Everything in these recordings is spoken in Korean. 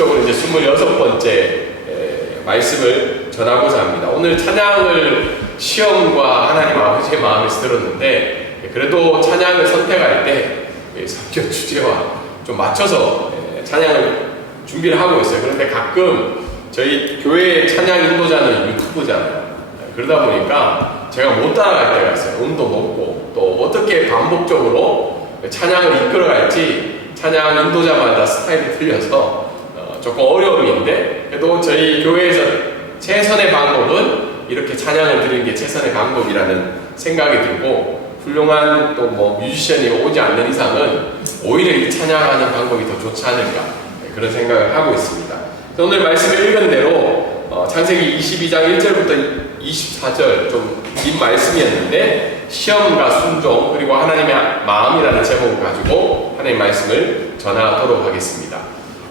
본격적으로 이제 26번째 말씀을 전하고자 합니다. 오늘 찬양을 시험과 하나님 아버지의 마음에서 들었는데, 그래도 찬양을 선택할 때 설교 주제와 좀 맞춰서 찬양을 준비를 하고 있어요. 그런데 가끔 저희 교회 찬양 인도자는 유튜브잖아요. 그러다 보니까 제가 못 따라갈 때가 있어요. 음도 높고, 또 어떻게 반복적으로 찬양을 이끌어갈지 찬양 인도자마다 스타일이 틀려서 조금 어려움인데, 그래도 저희 교회에서 최선의 방법은 이렇게 찬양을 드리는 게 최선의 방법이라는 생각이 들고, 훌륭한 또 뮤지션이 오지 않는 이상은 오히려 이 찬양하는 방법이 더 좋지 않을까, 그런 생각을 하고 있습니다. 오늘 말씀을 읽은 대로 창세기 22장 1절부터 24절 좀 긴 말씀이었는데, 시험과 순종 그리고 하나님의 마음이라는 제목을 가지고 하나님의 말씀을 전하도록 하겠습니다.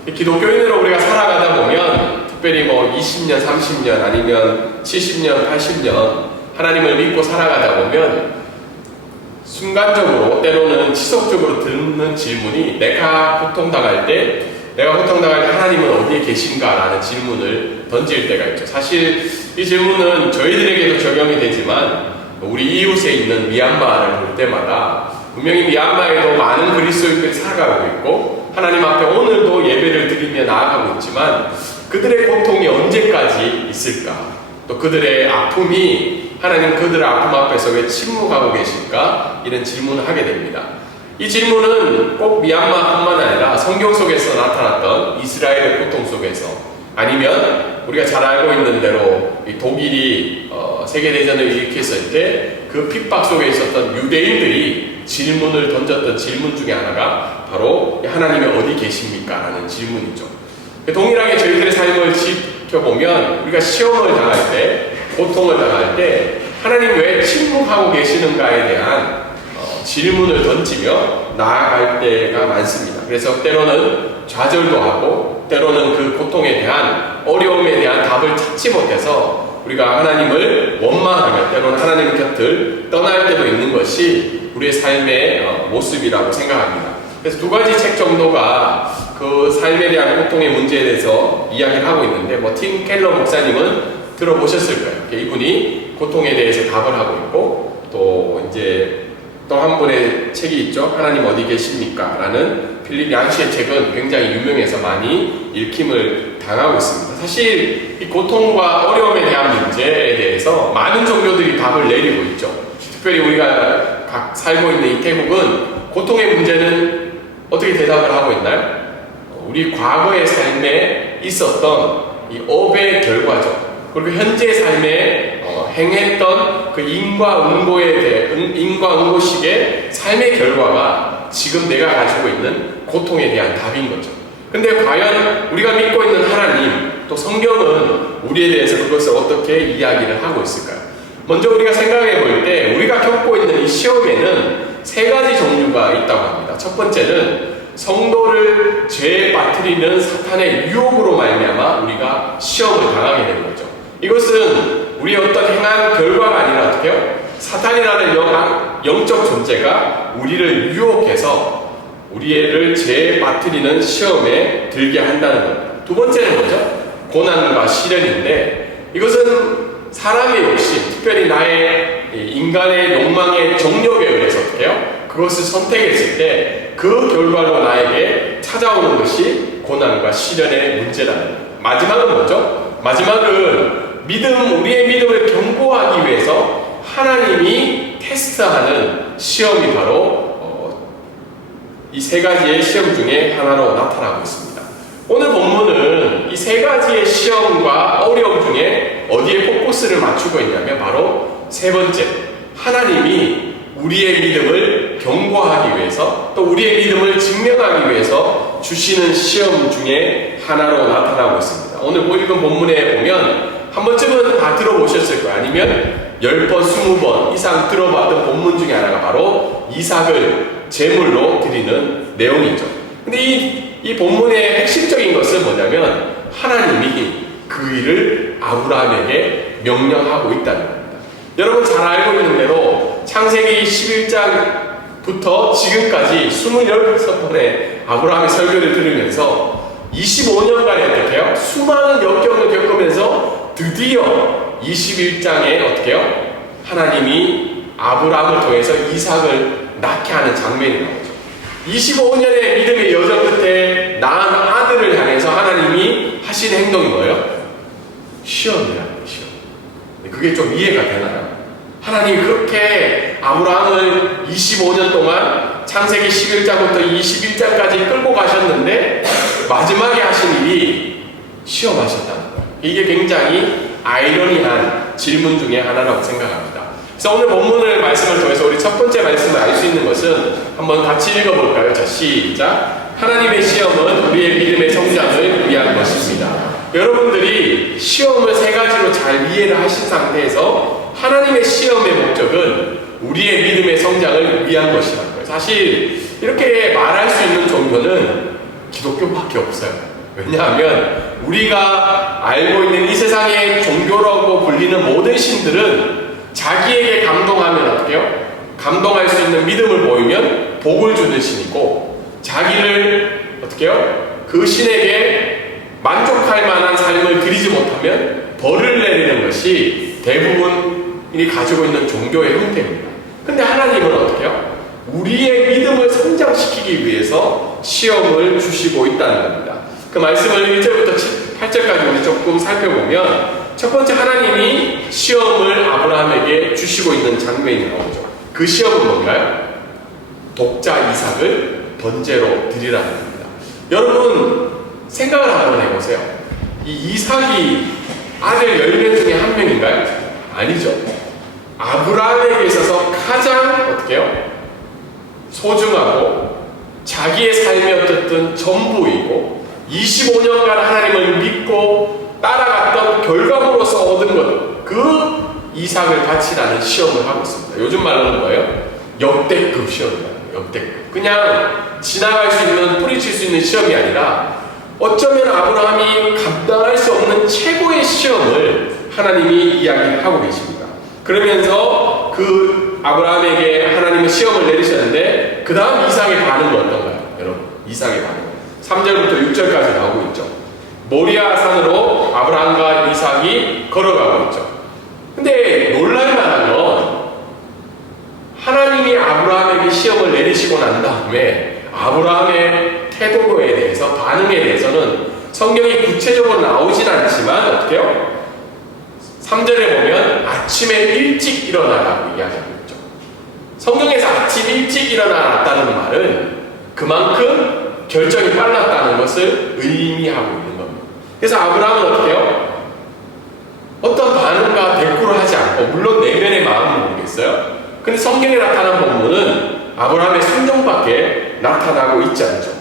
기독교인으로 우리가 살아가다 보면 특별히 20년, 30년 아니면 70년, 80년 하나님을 믿고 살아가다 보면 순간적으로 때로는 지속적으로 듣는 질문이 내가 고통당할 때 하나님은 어디에 계신가? 라는 질문을 던질 때가 있죠. 사실 이 질문은 저희들에게도 적용이 되지만 우리 이웃에 있는 미얀마를 볼 때마다 분명히 미얀마에도 많은 그리스도인들이 살아가고 있고 하나님 앞에 오늘도 예배를 드리며 나아가고 있지만 그들의 고통이 언제까지 있을까? 또 그들의 아픔이 하나님 그들의 아픔 앞에서 왜 침묵하고 계실까? 이런 질문을 하게 됩니다. 이 질문은 꼭 미얀마뿐만 아니라 성경 속에서 나타났던 이스라엘의 고통 속에서, 아니면 우리가 잘 알고 있는 대로 독일이 세계대전을 일으켰을 때 그 핍박 속에 있었던 유대인들이 질문을 던졌던 질문 중에 하나가 바로 하나님이 어디 계십니까? 라는 질문이죠. 동일하게 저희들의 삶을 지켜보면 우리가 시험을 당할 때, 고통을 당할 때 하나님 왜 침묵하고 계시는가에 대한 질문을 던지며 나아갈 때가 많습니다. 그래서 때로는 좌절도 하고, 때로는 그 고통에 대한, 어려움에 대한 답을 찾지 못해서 우리가 하나님을 원망하며 때로는 하나님 곁을 떠날 때도 있는 것이 우리의 삶의 모습이라고 생각합니다. 그래서 두 가지 책 정도가 그 삶에 대한 고통의 문제에 대해서 이야기를 하고 있는데, 팀 켈러 목사님은 들어보셨을 거예요. 이분이 고통에 대해서 답을 하고 있고, 또 한 분의 책이 있죠. 하나님 어디 계십니까? 라는 필립 양시의 책은 굉장히 유명해서 많이 읽힘을 당하고 있습니다. 사실 이 고통과 어려움에 대한 문제에 대해서 많은 종교들이 답을 내리고 있죠. 특별히 우리가 각 살고 있는 이 태국은 고통의 문제는 어떻게 대답을 하고 있나요? 우리 과거의 삶에 있었던 이 업의 결과죠. 그리고 현재 삶에 행했던 그 인과응고식의 삶의 결과가 지금 내가 가지고 있는 고통에 대한 답인 거죠. 근데 과연 우리가 믿고 있는 하나님, 또 성경은 우리에 대해서 그것을 어떻게 이야기를 하고 있을까요? 먼저 우리가 생각해 볼 때 우리가 겪고 있는 이 시험에는 세 가지 종류가 있다고 합니다. 첫 번째는 성도를 죄에 빠뜨리는 사탄의 유혹으로 말미암아 우리가 시험을 당하게 되는 거죠. 이것은 우리의 어떤 행한 결과가 아니라 어떻게요? 사탄이라는 영적 존재가 우리를 유혹해서 우리를 죄에 빠뜨리는 시험에 들게 한다는 겁니다. 두 번째는 뭐죠? 고난과 시련인데, 이것은 사람의 욕심, 특별히 나의 인간의 욕망의 정욕에 의해서 어떻게요? 그것을 선택했을 때 그 결과로 나에게 찾아오는 것이 고난과 시련의 문제라는 거예요. 마지막은 뭐죠? 마지막은 우리의 믿음을 견고하기 위해서 하나님이 테스트하는 시험이 바로 이 세 가지의 시험 중에 하나로 나타나고 있습니다. 오늘 본문은 이 세 가지의 시험과 어려움 중에 어디에 포커스를 맞추고 있냐면 바로 세 번째, 하나님이 우리의 믿음을 견고하기 위해서, 또 우리의 믿음을 증명하기 위해서 주시는 시험 중에 하나로 나타나고 있습니다. 오늘 읽은 본문에 보면 한 번쯤은 다 들어보셨을 거예요. 아니면 10번, 20번 이상 들어봤던 본문 중에 하나가 바로 이삭을 제물로 드리는 내용이죠. 근데 이 본문의 핵심적인 것은 뭐냐면 하나님이 그 일을 아브라함에게 명령하고 있다는 겁니다. 여러분 잘 알고 있는 대로 창세기 11장부터 지금까지 26번의 아브라함의 설교를 들으면서 25년간에 어떻게 해요? 수많은 역경을 겪으면서 드디어 21장에 어떻게 해요? 하나님이 아브라함을 통해서 이삭을 낳게 하는 장면이 나오죠. 25년의 믿음의 여정 끝에 낳은 아들을 향해서 하나님이 하신 행동이 뭐예요? 시험이라는 거예요. 시험. 그게 좀 이해가 되나요? 하나님이 그렇게 아브라함을 25년 동안 창세기 11장부터 21장까지 끌고 가셨는데 마지막에 하신 일이 시험하셨다는 거예요. 이게 굉장히 아이러니한 질문 중에 하나라고 생각합니다. 그래서 오늘 본문을 말씀을 통해서 우리 첫 번째 말씀을 알 수 있는 것은 한번 같이 읽어볼까요? 자, 시작. 하나님의 시험은 우리의 믿음의 성장을 위한 것입니다. 여러분들이 시험을 세 가지로 잘 이해를 하신 상태에서 하나님의 시험의 목적은 우리의 믿음의 성장을 위한 것이라는 거예요. 사실 이렇게 말할 수 있는 종교는 기독교밖에 없어요. 왜냐하면 우리가 알고 있는 이 세상의 종교라고 불리는 모든 신들은 자기에게 감동하면 어떻게 해요? 감동할 수 있는 믿음을 보이면 복을 주는 신이고, 자기를 어떻게 해요? 그 신에게 만족할 만한 삶을 드리지 못하면 벌을 내리는 것이 대부분이 가지고 있는 종교의 형태입니다. 근데 하나님은 어떻게 해요? 우리의 믿음을 성장시키기 위해서 시험을 주시고 있다는 겁니다. 그 말씀을 1절부터 8절까지 우리 조금 살펴보면 첫 번째, 하나님이 시험을 아브라함에게 주시고 있는 장면이 나오죠. 그 시험은 뭔가요? 독자 이삭을 번제로 드리라는 겁니다. 여러분 생각을 한번 해보세요. 이 이삭이 아들 10명 중에 한 명인가요? 아니죠. 아브라함에게 있어서 가장 어떻게 해요? 소중하고 자기의 삶이 어쨌든 전부이고 25년간 하나님을 믿고 따라갔던 결과물로서 얻은 것, 그 이삭을 바치라는 시험을 하고 있습니다. 요즘 말로는 뭐예요? 역대급 시험이에요. 역대급. 그냥 지나갈 수 있는, 뿌리칠 수 있는 시험이 아니라 어쩌면 아브라함이 감당할 수 없는 최고의 시험을 하나님이 이야기하고 계십니다. 그러면서 그 아브라함에게 하나님은 시험을 내리셨는데 그 다음 이삭의 반응은 어떤가요? 여러분, 이삭의 반응 3절부터 6절까지 나오고 있죠. 모리아 산으로 아브라함과 이삭이 걸어가고 있죠. 근데 놀랄만한 건 하나님이 아브라함에게 시험을 내리시고 난 다음에 아브라함의 태도에 대해서, 반응에 대해서는 성경이 구체적으로 나오진 않지만 어떻게 해요? 3절에 보면 아침에 일찍 일어나라고 이야기하고 있죠. 성경에서 아침 일찍 일어났다는 말은 그만큼 결정이 빨랐다는 것을 의미하고 있는 겁니다. 그래서 아브라함은 어떻게 해요? 어떤 반응과 대꾸를 하지 않고, 물론 내면의 마음은 모르겠어요. 근데 성경에 나타난 본문은 아브라함의 순종밖에 나타나고 있지 않죠.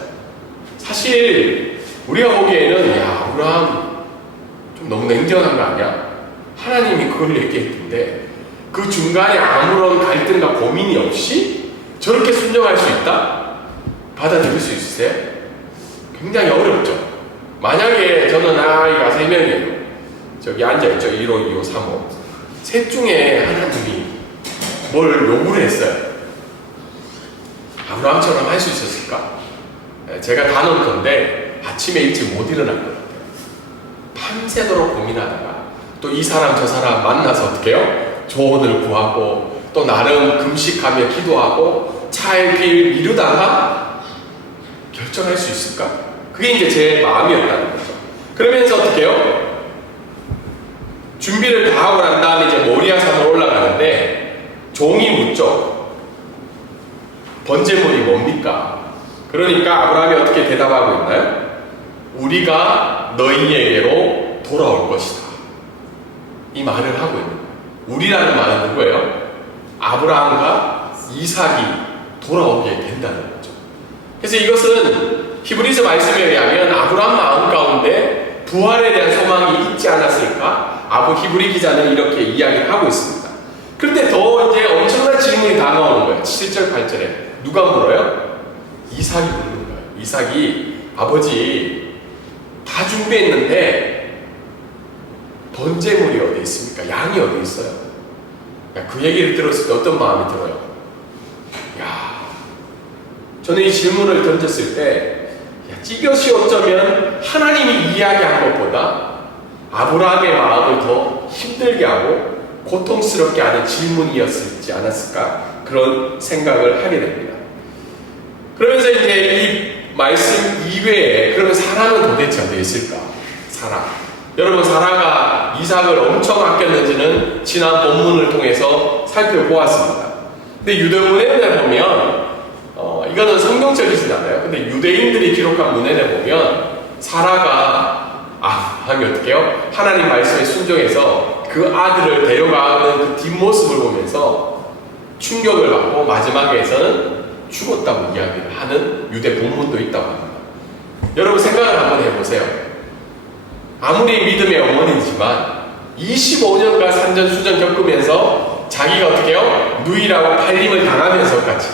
사실 우리가 보기에는 야, 아브라함 좀 너무 냉정한 거 아니야? 하나님이 그걸 얘기했는데 그 중간에 아무런 갈등과 고민이 없이 저렇게 순종할 수 있다? 받아들일 수 있으세요? 굉장히 어렵죠. 만약에 저는 아이가 3명이에요. 저기 앉아있죠. 1호, 2호, 3호. 셋 중에 하나님이 뭘 요구를 했어요. 아브라함처럼 할 수 있었을까? 제가 단언컨대 아침에 일찍 못 일어날 것 같아요. 밤새도록 고민하다가 또 이 사람 저 사람 만나서 어떻게 해요? 조언을 구하고 또 나름 금식하며 기도하고 차의 길 미루다가 결정할 수 있을까? 그게 이제 제 마음이었다는 거죠. 그러면서 어떻게 해요? 준비를 다 하고 난 다음에 이제 모리아 산으로 올라가는데 종이 묻죠. 번제물이 뭡니까? 그러니까 아브라함이 어떻게 대답하고 있나요? 우리가 너희에게로 돌아올 것이다. 이 말을 하고 있는 거예요. 우리라는 말은 누구예요? 아브라함과 이삭이 돌아오게 된다는 거죠. 그래서 이것은 히브리서 말씀에 의하면 아브라함 마음 가운데 부활에 대한 소망이 있지 않았을까? 히브리 기자는 이렇게 이야기를 하고 있습니다. 그런데 더 이제 엄청난 질문이 다가오는 거예요. 7절, 8절에. 누가 물어요? 이삭이 묻는 거예요. 이삭이 아버지 다 준비했는데 번제물이 어디 있습니까? 양이 어디 있어요? 그 얘기를 들었을 때 어떤 마음이 들어요? 야, 저는 이 질문을 던졌을 때 이것이 어쩌면 하나님이 이야기한 것보다 아브라함의 마음을 더 힘들게 하고 고통스럽게 하는 질문이었지 않았을까, 그런 생각을 하게 됩니다. 그러면서 이제 이 말씀 이외에 그러면 사라는 도대체 어디 있을까? 사라. 여러분, 사라가 이삭을 엄청 아꼈는지는 지난 본문을 통해서 살펴보았습니다. 근데 유대문헌에 보면 이거는 성경적이진 않아요. 근데 유대인들이 기록한 문헌에 보면 사라가 하면 어떡해요? 하나님 말씀에 순종해서 그 아들을 데려가는 그 뒷모습을 보면서 충격을 받고 마지막에서는 죽었다고 이야기를 하는 유대 본문도 있다고 합니다. 여러분, 생각을 한번 해보세요. 아무리 믿음의 어머니지만 25년간 산전수전 겪으면서 자기가 어떻게 해요? 누이라고 팔림을 당하면서까지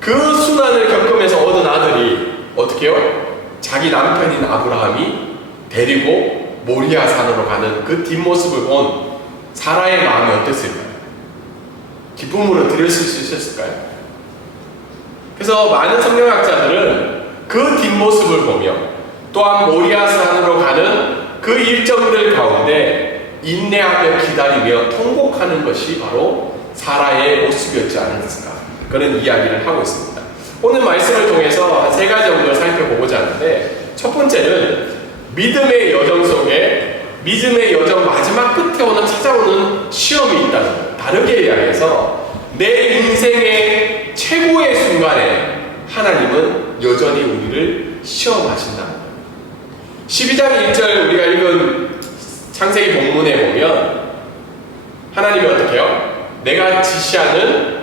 그 순환을 겪으면서 얻은 아들이 어떻게 해요? 자기 남편인 아브라함이 데리고 모리아 산으로 가는 그 뒷모습을 본 사라의 마음이 어땠을까요? 기쁨으로 들으실 수 있었을까요? 그래서 많은 성경학자들은 그 뒷모습을 보며 또한 모리아 산으로 가는 그 일정들 가운데 인내하며 기다리며 통곡하는 것이 바로 사라의 모습이었지 않았을까, 그런 이야기를 하고 있습니다. 오늘 말씀을 통해서 한 3가지 정도를 살펴보고자 하는데, 첫 번째는 믿음의 여정 속에 믿음의 여정 마지막 끝에 찾아오는 시험이 있다는 거예요. 다르게 이야기해서 내 인생의 최고의 순간에 하나님은 여전히 우리를 시험하신다는 거예요. 12장 1절 우리가 읽은 창세기 본문에 보면 하나님이 어떻게 해요? 내가 지시하는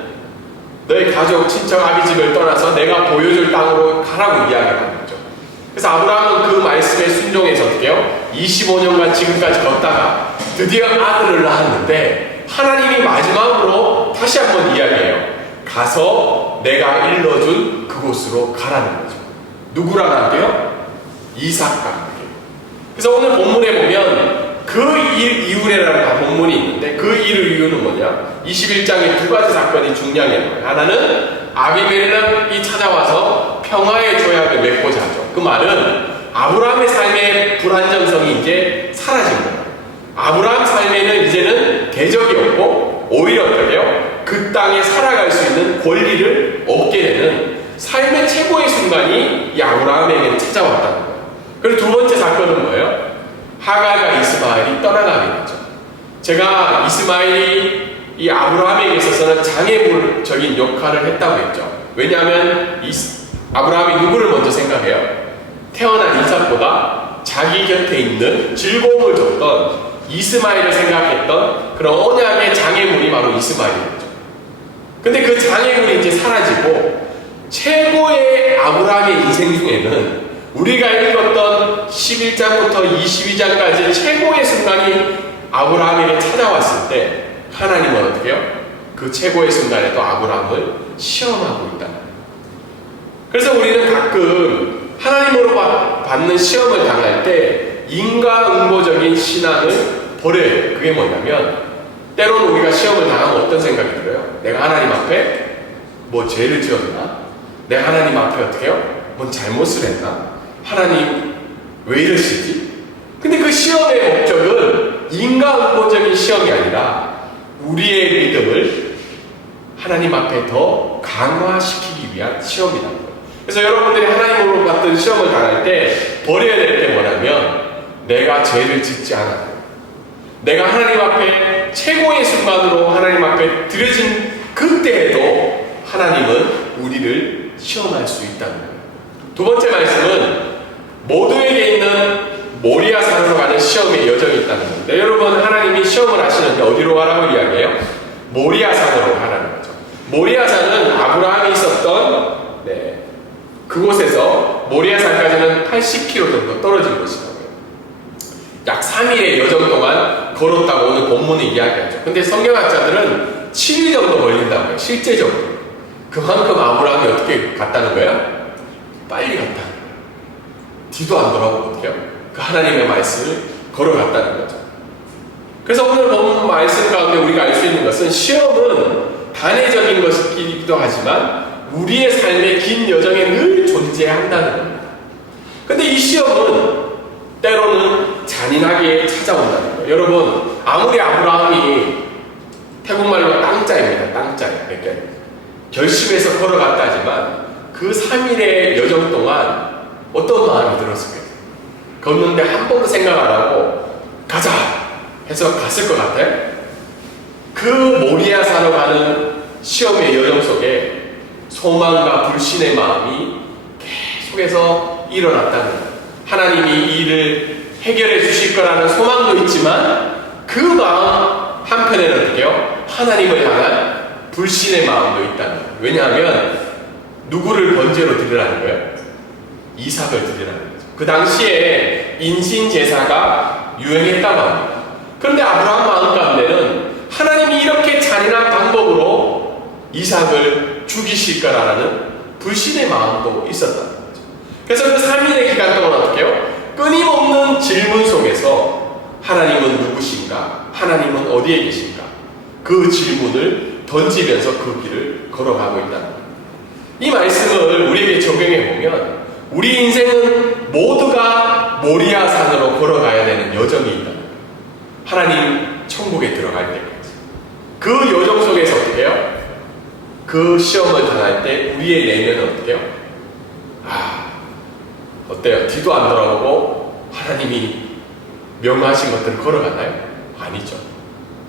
너의 가족, 친척, 아비 집을 떠나서 내가 보여줄 땅으로 가라고 이야기하는 거죠. 그래서 아브라함은 그 말씀에 순종해서 어떻게 해요? 25년간 지금까지 걷다가 드디어 아들을 낳았는데 하나님이 마지막으로 다시 한번 이야기해요. 가서 내가 일러준 그곳으로 가라는 거죠. 누구랑 함께요? 이삭과 함께. 그래서 오늘 본문에 보면 그 일 이후에라는 본문이 있는데 그 일을 이유는 뭐냐? 21장에 2가지 사건이 중요하게 나와요. 하나는 아비멜렉이 찾아와서 평화의 조약을 맺고자 하죠. 그 말은 아브라함의 삶의 불안정성이 이제 사라진 거예요. 아브라함 삶에는 이제는 대적이 없고 오히려 어떻게요? 그 땅에 살아갈 수 있는 권리를 얻게 되는 삶의 최고의 순간이 이 아브라함에게 찾아왔다는 거예요. 그리고 두 번째 사건은 뭐예요? 하갈과 이스마엘이 떠나가게 되죠. 제가 이스마엘이 이 아브라함에게 있어서는 장애물적인 역할을 했다고 했죠. 왜냐하면 아브라함이 누구를 먼저 생각해요? 태어난 이삭보다 자기 곁에 있는 즐거움을 줬던 이스마엘을 생각했던 그런 언약의 장애물이 바로 이스마엘이었죠. 근데 그 장애물이 이제 사라지고 최고의 아브라함의 인생 중에는 우리가 읽었던 11장부터 22장까지 최고의 순간이 아브라함에게 찾아왔을 때 하나님은 어떻게 해요? 그 최고의 순간에도 아브라함을 시험하고 있다. 그래서 우리는 가끔 하나님으로 받는 시험을 당할 때 인과응보적인 신앙을 버려야 해요. 그게 뭐냐면 때로는 우리가 시험을 당하면 어떤 생각이 들어요? 내가 하나님 앞에 뭐 죄를 지었나? 내가 하나님 앞에 어떻게 해요? 뭔 잘못을 했나? 하나님 왜 이러시지? 근데 그 시험의 목적은 인과응보적인 시험이 아니라 우리의 믿음을 하나님 앞에 더 강화시키기 위한 시험이라는 거예요. 그래서 여러분들이 하나님으로 받던 시험을 당할 때 버려야 될 게 뭐냐면 내가 죄를 짓지 않았고 내가 하나님 앞에 최고의 순간으로 하나님 앞에 드려진 그때에도 하나님은 우리를 시험할 수 있다는 거예요. 두 번째 말씀은 모두에게 있는 모리아 산으로 가는 시험의 여정이 있다는 겁니다. 여러분, 하나님이 시험을 하시는데 어디로 가라고 이야기해요? 모리아 산으로 가라는 거죠. 모리아 산은 아브라함이 있었던 그곳에서 모리아 산까지는 80km 정도 떨어진 곳이라고요. 약 3일의 여정 동안 걸었다고 오늘 본문이 이야기하죠. 근데 성경학자들은 7일 정도 걸린다고 해요. 실제적으로. 그만큼 아브라함이 어떻게 갔다는 거예요? 빨리 갔다는 거예요. 뒤도 안 돌아보고 어떻게 해요? 그 하나님의 말씀을 걸어갔다는 거죠. 그래서 오늘 본 말씀 가운데 우리가 알 수 있는 것은 시험은 단회적인 것이기도 하지만 우리의 삶의 긴 여정에 늘 존재한다는 겁니다. 근데 이 시험은 때로는 잔인하게 찾아온다는 거예요. 여러분, 아무리 아브라함이 태국말로 땅짜입니다. 땅짜. 그러니까 결심해서 걸어갔다 하지만 그 3일의 여정 동안 어떤 마음이 들었을까요? 걷는데 한 번도 생각 안 하고 가자 해서 갔을 것 같아요. 그 모리아산으로 가는 시험의 여정 속에 소망과 불신의 마음이 계속해서 일어났다는 거예요. 하나님이 이 일을 해결해 주실 거라는 소망도 있지만 그 마음 한편에는 어떻게요? 하나님을 향한 불신의 마음도 있다는 거예요. 왜냐하면 누구를 번제로 드리라는 거예요? 이삭을 드리라는 거죠. 그 당시에 인신제사가 유행했다고 합니다. 그런데 아브라함 마음 가운데는 하나님이 이렇게 잔인한 방법으로 이삭을 죽이실 거라는 불신의 마음도 있었다는 거죠. 그래서 그 3일의 기간 동안 어떻게 해요? 끊임없는 질문 속에서 하나님은 누구신가? 하나님은 어디에 계신가? 그 질문을 던지면서 그 길을 걸어가고 있다는 거예요. 이 말씀을 우리에게 적용해 보면 우리 인생은 모두가 모리아산으로 걸어가야 되는 여정이 있다는 거예요. 하나님 천국에 들어갈 때까지. 그 여정 속에서 어떻게 해요? 그 시험을 당할 때 우리의 내면은 어떻게 해요? 어때요? 뒤도 안 돌아보고 하나님이 명하신 것들을 걸어가나요? 아니죠.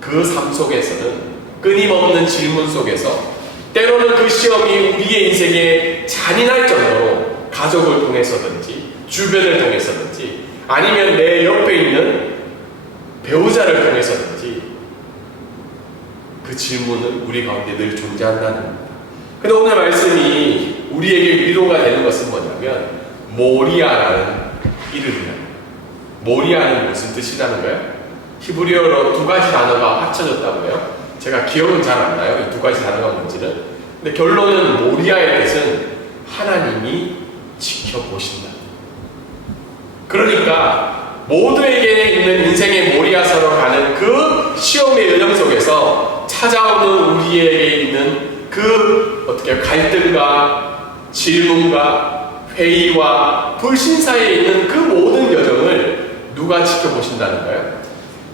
그 삶 속에서는 끊임없는 질문 속에서 때로는 그 시험이 우리의 인생에 잔인할 정도로 가족을 통해서든지 주변을 통해서든지 아니면 내 옆에 있는 배우자를 통해서든지 그 질문은 우리 가운데 늘 존재한다는 겁니다. 근데 오늘 말씀이 우리에게 위로가 되는 것은 뭐냐면 모리아라는 이름이에요. 모리아는 무슨 뜻이라는 거예요? 히브리어로 두 가지 단어가 합쳐졌다고 해요. 제가 기억은 잘 안 나요. 이 두 가지 단어가 뭔지는. 근데 결론은 모리아의 뜻은 하나님이 지켜보신다. 그러니까 모두에게 있는 인생의 모리아산으로 가는 그 시험의 여정 속에서 찾아오는 우리에게 있는 그 어떻게 갈등과 질문과 회의와 불신 사이에 있는 그 모든 여정을 누가 지켜보신다는 거예요?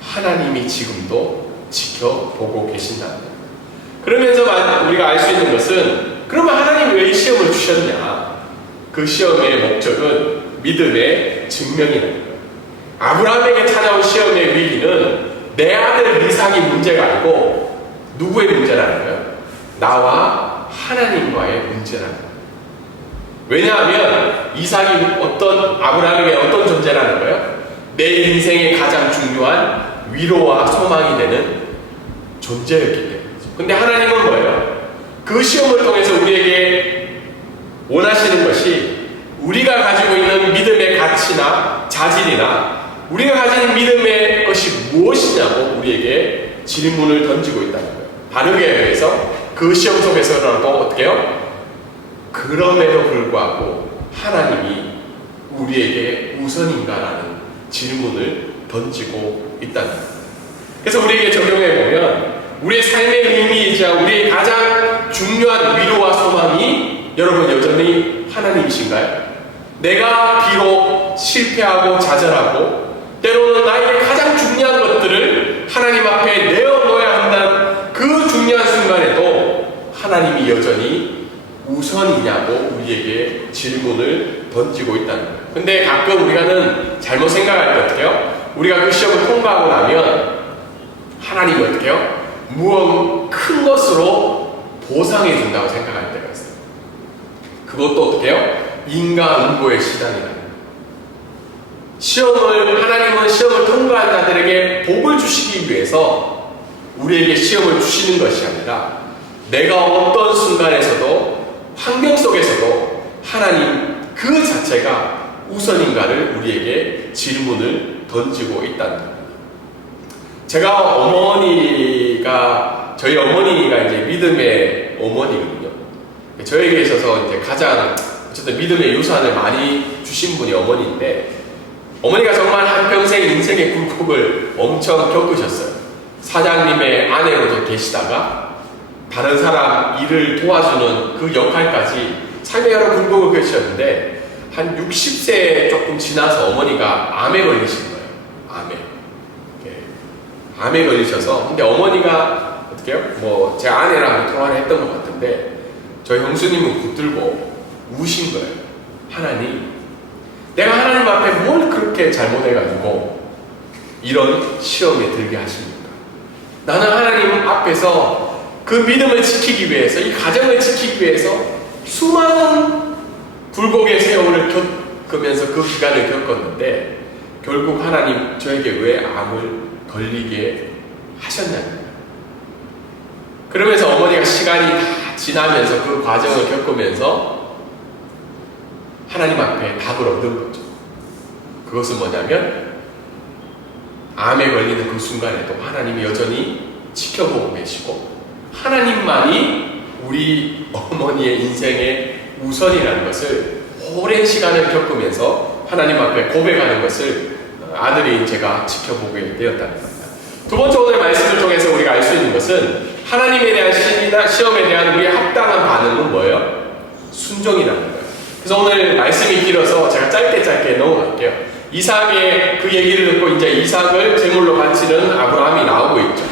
하나님이 지금도 지켜보고 계신다는 거예요. 그러면서 우리가 알 수 있는 것은 그러면 하나님 왜 이 시험을 주셨냐? 그 시험의 목적은 믿음의 증명이라는 거예요. 아브라함에게 찾아온 시험의 위기는 내 아들 이삭이 문제가 아니고 누구의 문제라는 거예요? 나와 하나님과의 문제라는 거예요. 왜냐하면 이삭이 아브라함에게 어떤 존재라는 거예요? 내 인생의 가장 중요한 위로와 소망이 되는 존재였기 때문이죠. 근데 하나님은 뭐예요? 그 시험을 통해서 우리에게 원하시는 것이 우리가 가지고 있는 믿음의 가치나 자질이나 우리가 가진 믿음의 것이 무엇이냐고 우리에게 질문을 던지고 있다는 거예요. 바르게 해서 그 시험 속에서라도 어떻게 해요? 그럼에도 불구하고 하나님이 우리에게 우선인가라는 질문을 던지고 있다는 거예요. 그래서 우리에게 적용해 보면 우리의 삶의 의미이자 우리의 가장 중요한 위로와 소망이 여러분 여전히 하나님이신가요? 내가 비록 실패하고 좌절하고 때로는 나에게 가장 중요한 것들을 하나님 앞에 내어놓아야 한다는 그 중요한 순간에도 하나님이 여전히 우선이냐고 우리에게 질문을 던지고 있다는 거예요. 근데 가끔 우리가는 잘못 생각할 때 어떻게 해요? 우리가 그 시험을 통과하고 나면 하나님이 어떻게 해요? 무언 큰 것으로 보상해 준다고 생각할 때가 있어요. 그것도 어떻게 해요? 인과응보의 시간이라는 거예요. 하나님은 시험을 통과한 자들에게 복을 주시기 위해서 우리에게 시험을 주시는 것이 아니라 내가 어떤 순간에서도 환경 속에서도 하나님 그 자체가 우선인가를 우리에게 질문을 던지고 있다는 거예요. 저희 어머니가 이제 믿음의 어머니거든요. 저에게 있어서 이제 가장 어쨌든 믿음의 유산을 많이 주신 분이 어머니인데, 어머니가 정말 한평생 인생의 굴곡을 엄청 겪으셨어요. 사장님의 아내로도 계시다가 다른 사람 일을 도와주는 그 역할까지 삶의 여러 굴곡을 겪으셨는데, 한 60세 조금 지나서 어머니가 암에 걸리신 거예요. 암에. 암에 걸리셔서, 근데 어머니가 어떻게 해요? 뭐 제 아내랑 통화를 했던 것 같은데 저희 형수님은 붙들고 우신 거예요. 하나님, 내가 하나님 앞에 뭘 그렇게 잘못해가지고 이런 시험에 들게 하십니까? 나는 하나님 앞에서 그 믿음을 지키기 위해서, 이 가정을 지키기 위해서 수많은 굴곡의 세월을 겪으면서 그 기간을 겪었는데 결국 하나님 저에게 왜 암을 걸리게 하셨냐는, 그러면서 어머니가 시간이 다 지나면서 그 과정을 겪으면서 하나님 앞에 답을 얻은 거죠. 그것은 뭐냐면 암에 걸리는 그 순간에도 하나님이 여전히 지켜보고 계시고 하나님만이 우리 어머니의 인생의 우선이라는 것을 오랜 시간을 겪으면서 하나님 앞에 고백하는 것을 아들인 제가 지켜보게 되었다는 겁니다. 두 번째, 오늘 말씀을 통해서 우리가 알 수 있는 것은 하나님에 대한 시험에 대한 우리의 합당한 반응은 뭐예요? 순종이라는 거예요. 그래서 오늘 말씀이 길어서 제가 짧게 넘어갈게요. 이삭의 그 얘기를 듣고 이제 이삭을 제물로 바치는 아브라함이 나오고 있죠.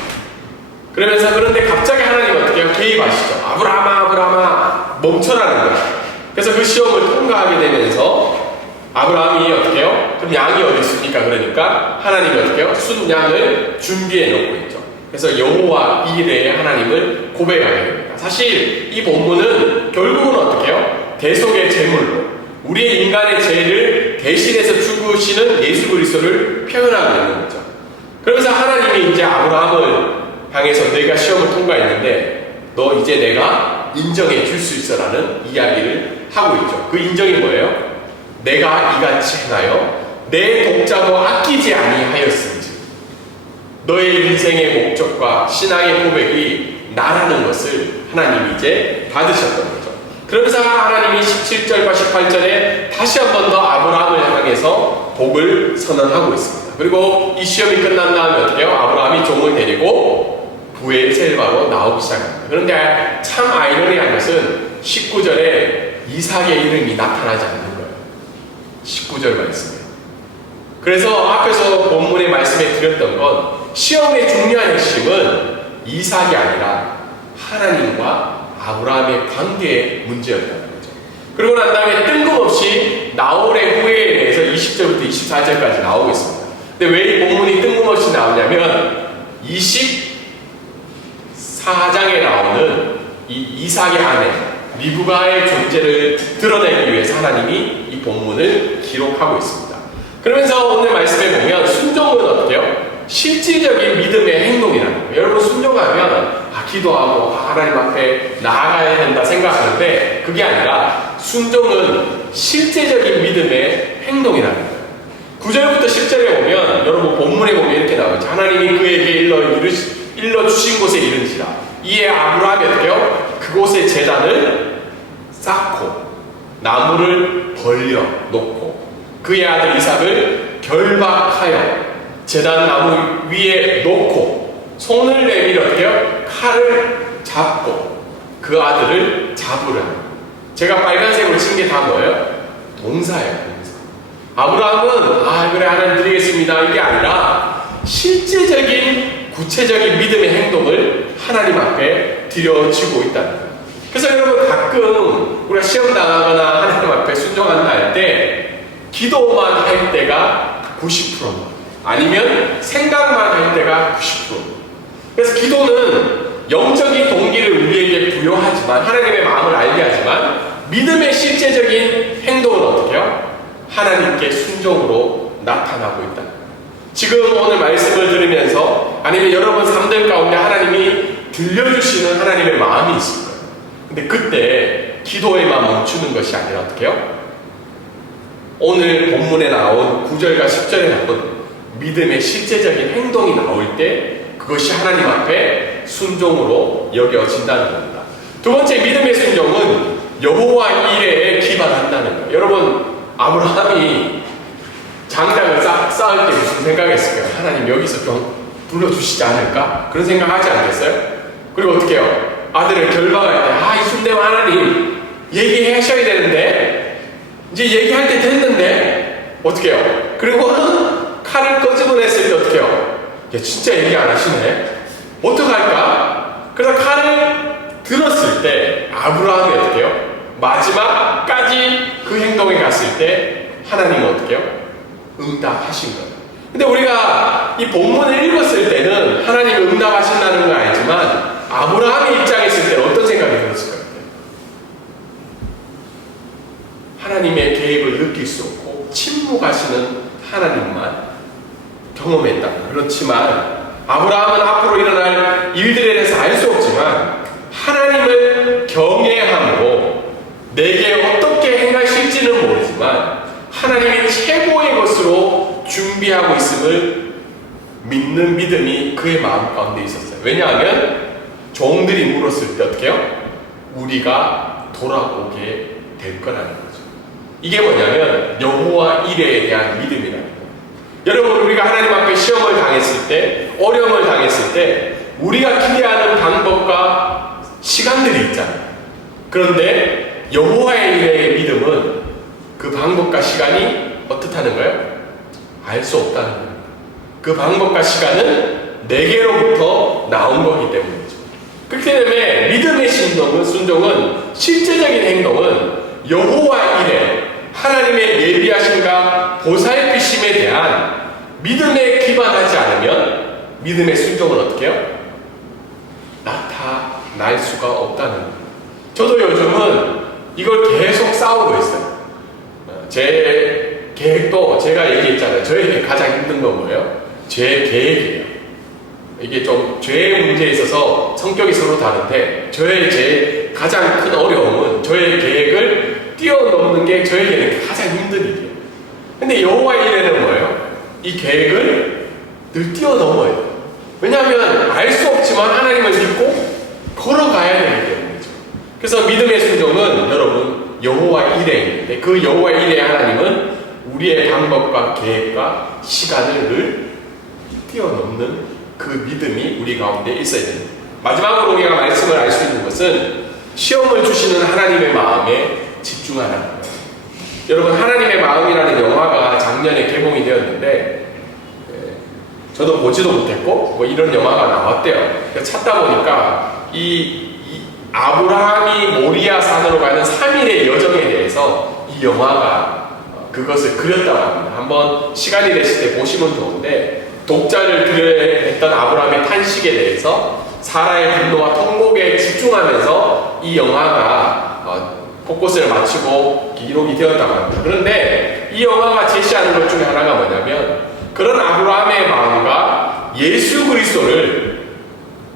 그러면서 그런데 갑자기 하나님 어떻게 해요? 개입하시죠. 아브라함아 멈춰라는 거예요. 그래서 그 시험을 통과하게 되면서 아브라함이 어떻게 해요? 그럼 양이 어디 있습니까? 그러니까 하나님이 어떻게 해요? 순양을 준비해 놓고 있죠. 그래서 여호와 이레의 하나님을 고백하게 됩니다. 사실 이 본문은 결국은 어떻게 해요? 대속의 제물로 우리의 인간의 죄를 대신해서 죽으시는 예수 그리스도를 표현하고 있는 거죠. 그러면서 하나님이 이제 아브라함을 향해서 너희가 시험을 통과했는데 너 이제 내가 인정해 줄 수 있어라는 이야기를 하고 있죠. 그 인정이 뭐예요? 내가 이같이 행하여 내 독자도 아끼지 아니하였은지 너의 인생의 목적과 신앙의 고백이 나라는 것을 하나님이 이제 받으셨던 거죠. 그러면서 하나님이 17절과 18절에 다시 한 번 더 아브라함을 향해서 복을 선언하고 있습니다. 그리고 이 시험이 끝난 다음에 어떻게 해요? 아브라함이 종을 데리고 부엘셀바로 나오기 시작합니다. 그런데 참 아이러니한 것은 19절에 이삭의 이름이 나타나지 않는 거예요. 19절 말씀에. 그래서 앞에서 본문의 말씀에 드렸던 건 시험의 중요한 핵심은 이삭이 아니라 하나님과 아브라함의 관계의 문제였다는 거죠. 그리고 난 다음에 뜬금없이 나홀의 후회에 대해서 20절부터 24절까지 나오고 있습니다. 근데 왜 이 본문이 뜬금없이 나오냐면 24장에 나오는 이 이삭의 아내 리브가의 존재를 드러내기 위해서 하나님이 이 본문을 기록하고 있습니다. 그러면서 오늘 말씀에 보면 순종은 어때요? 실질적인 믿음의 행동이라는 거예요. 여러분 순종하면 기도하고 하나님 앞에 나아가야 된다 생각하는데 그게 아니라 순종은 실제적인 믿음의 행동이라는 거예요. 9절부터 10절에 보면 여러분 본문에 보면 이렇게 나오죠. 하나님이 그에게 일러 주신 곳에 이른지라 이에 아브라함이 어떻게요? 그곳에 제단을 쌓고 나무를 벌려 놓고 그의 아들 이삭을 결박하여 제단 나무 위에 놓고 손을 내밀어 어떻게요? 칼을 잡고 그 아들을 잡으라. 제가 빨간색으로 친 게 다 뭐예요? 동사예요. 동사. 아브라함은 그래 하나님 드리겠습니다 이게 아니라 실제적인 구체적인 믿음의 행동을 하나님 앞에 드려지고 있다는 거예요. 그래서 여러분 가끔 우리가 시험 당하거나 하나님 앞에 순종한다 할 때 기도만 할 때가 90% 아니면 생각만 할 때가 90%. 그래서 기도는 영적인 동기를 우리에게 부여하지만 하나님의 마음을 알게 하지만 믿음의 실제적인 행동은 어떻게 해요? 하나님께 순종으로 나타나고 있다. 지금 오늘 말씀을 들으면서 아니면 여러분 삶들 가운데 하나님이 들려주시는 하나님의 마음이 있을 거예요. 근데 그때 기도에만 멈추는 것이 아니라 어떻게 해요? 오늘 본문에 나온 9절과 10절에 나온 믿음의 실제적인 행동이 나올 때 그것이 하나님 앞에 순종으로 여겨진다는 겁니다. 두 번째 믿음의 순종은 여호와 이레에 기반한다는 거예요. 여러분 아브라함이 장작을 쌓을 때 무슨 생각했을까요? 하나님 여기서 좀 불러주시지 않을까? 그런 생각하지 않겠어요? 그리고 어떻게 해요? 아들을 결박할 때 이쯤 되면 하나님 얘기하셔야 되는데 이제 얘기할 때 됐는데 어떻게 해요? 그리고는 칼을 끄집어냈을 때 어떻게 해요? 야, 진짜 얘기 안 하시네? 어떡할까? 그래서 칼을 들었을 때 아브라함이 어떻게 해요? 마지막까지 그 행동에 갔을 때 하나님은 어떻게 해요? 응답하신 거예요. 근데 우리가 이 본문을 읽었을 때는 하나님이 응답하신다는 건 알지만 아브라함의 입장에 있을 때 어떤 생각이 들었을 것 같아요? 하나님의 계획을 느낄 수 없고 침묵하시는 하나님만 경험했다. 그렇지만 아브라함은 앞으로 일어날 일들에 대해서 알 수 없지만 하나님을 경외함으로 내게 어떻게 행하실지는 모르지만 하나님이 최고의 것으로 준비하고 있음을 믿는 믿음이 그의 마음 가운데 있었어요. 왜냐하면 종들이 물었을 때 어떻게 해요? 우리가 돌아오게 될 거라는 거죠. 이게 뭐냐면 여호와 이레에 대한 믿음이라는 거예요. 여러분, 우리가 하나님 앞에 시험을 당했을 때, 어려움을 당했을 때 우리가 기대하는 방법과 시간들이 있잖아요. 그런데 여호와의 이레의 믿음은 그 방법과 시간이 어떻다는 거예요? 알 수 없다는 거예요. 그 방법과 시간은 내게로부터 나온 거기 때문이죠. 그렇기 때문에 믿음의 순종은 실제적인 행동은 여호와 이레, 하나님의 예비하심과 보살피심에 대한 믿음에 기반하지 않으면 믿음의 순종은 어떻게 해요? 나타날 수가 없다는 거예요. 저도 요즘은 이걸 계속 싸우고 있어요. 제 계획도 제가 얘기했잖아요. 저에게 가장 힘든 건 뭐예요? 제 계획이에요. 이게 좀 죄의 문제에 있어서 성격이 서로 다른데 제 가장 큰 어려움은 저의 계획을 뛰어넘는 게 저에게는 가장 힘든 일이에요. 근데 여호와의 이레는 뭐예요? 이 계획을 늘 뛰어넘어요. 왜냐하면 알 수 없지만 하나님을 믿고 걸어가야 되기 때문이죠. 그래서 믿음의 순종은 여러분 여호와 이레인데 그 여호와 이레의 하나님은 우리의 방법과 계획과 시간을 늘 뛰어넘는 그 믿음이 우리 가운데 있어야 됩니다. 마지막으로 우리가 말씀을 알 수 있는 것은 시험을 주시는 하나님의 마음에 집중하는 거예요. 여러분, 하나님의 마음이라는 영화가 작년에 개봉이 되었는데 저도 보지도 못했고 뭐 이런 영화가 나왔대요. 찾다 보니까 이 아브라함이 모리아 산으로 가는 3일의 여정에 대해서 이 영화가 그것을 그렸다고 합니다. 한번 시간이 되실 때 보시면 좋은데 독자를 들여야 했던 아브라함의 탄식에 대해서 사라의 분노와 통곡에 집중하면서 이 영화가 곳곳을 마치고 기록이 되었다고 합니다. 그런데 이 영화가 제시하는 것 중에 하나가 뭐냐면 그런 아브라함의 마음과 예수 그리스도를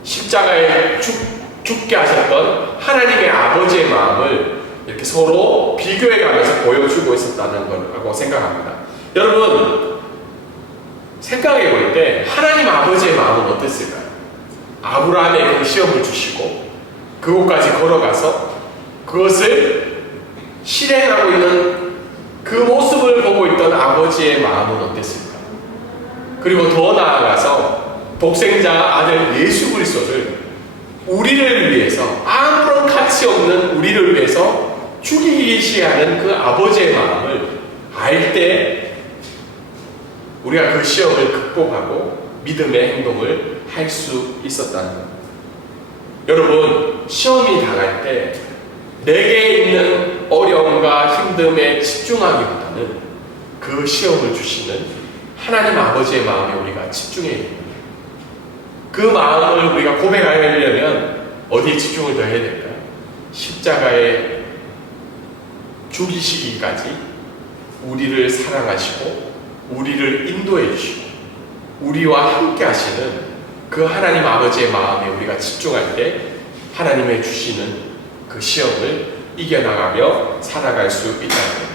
십자가에 죽게 하셨던 하나님의 아버지의 마음을 이렇게 서로 비교해가면서 보여주고 있었다는 거라고 생각합니다. 여러분, 생각해 볼 때 하나님 아버지의 마음은 어땠을까요? 아브라함에게 그 시험을 주시고 그곳까지 걸어가서 그것을 실행하고 있는 그 모습을 보고 있던 아버지의 마음은 어땠을까? 그리고 더 나아가서 독생자 아들 예수 그리스도를 우리를 위해서 아무런 가치 없는 우리를 위해서 죽이기 하는 그 아버지의 마음을 알 때 우리가 그 시험을 극복하고 믿음의 행동을 할 수 있었다는 겁니다. 여러분, 시험이 당할 때 내게 있는 어려움과 힘듦에 집중하기보다는 그 시험을 주시는 하나님 아버지의 마음에 우리가 집중해야 됩니다. 그 마음을 우리가 고백하려면 어디에 집중을 더 해야 될까요? 십자가에 죽이시기까지 우리를 사랑하시고 우리를 인도해 주시고 우리와 함께 하시는 그 하나님 아버지의 마음에 우리가 집중할 때 하나님의 주시는 그 시험을 이겨나가며 살아갈 수 있다는 겁니다.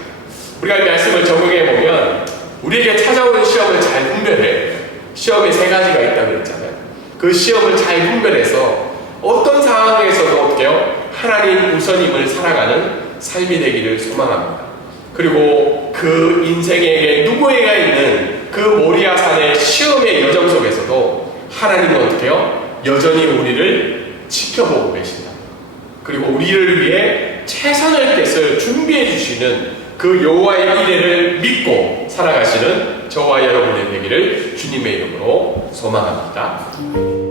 우리가 이 말씀을 적용해 보면 우리에게 찾아오는 시험을 잘 분별해. 시험에 3가지가 있다고 그랬잖아요. 그 시험을 잘 분별해서 어떤 상황에서도 어때요? 하나님 우선임을 살아가는 삶이 되기를 소망합니다. 그리고 그 인생에게 누구에가 있는 그 모리아산의 시험의 여정 속에서도 하나님은 어떻게 해요? 여전히 우리를 지켜보고 계신다. 그리고 우리를 위해 최선의 뜻을 준비해 주시는 그 여호와의 이레를 믿고 살아가시는 저와 여러분의 되기를 주님의 이름으로 소망합니다.